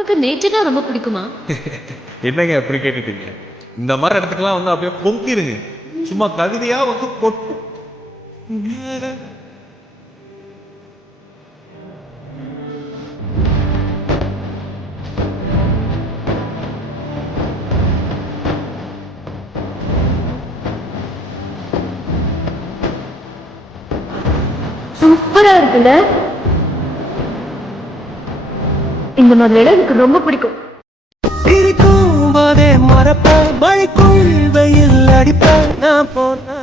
உனக்கு நேச்சர்னா ரொம்ப பிடிக்குமா? என்னங்க எப்படி கேட்டுட்டீங்க? இந்த மாதிரி இடத்துக்குலாம் வந்து அப்படியே பொங்கிருங்க. சும்மா கவிதையா வந்து கொட்டு. சூப்பரா இருக்குல்ல? இந்த மாதிரி இடம் எனக்கு ரொம்ப பிடிக்கும். இருக்கும் போதே மறப்ப மழைக்குள் வெயில் அடிப்ப நான் போன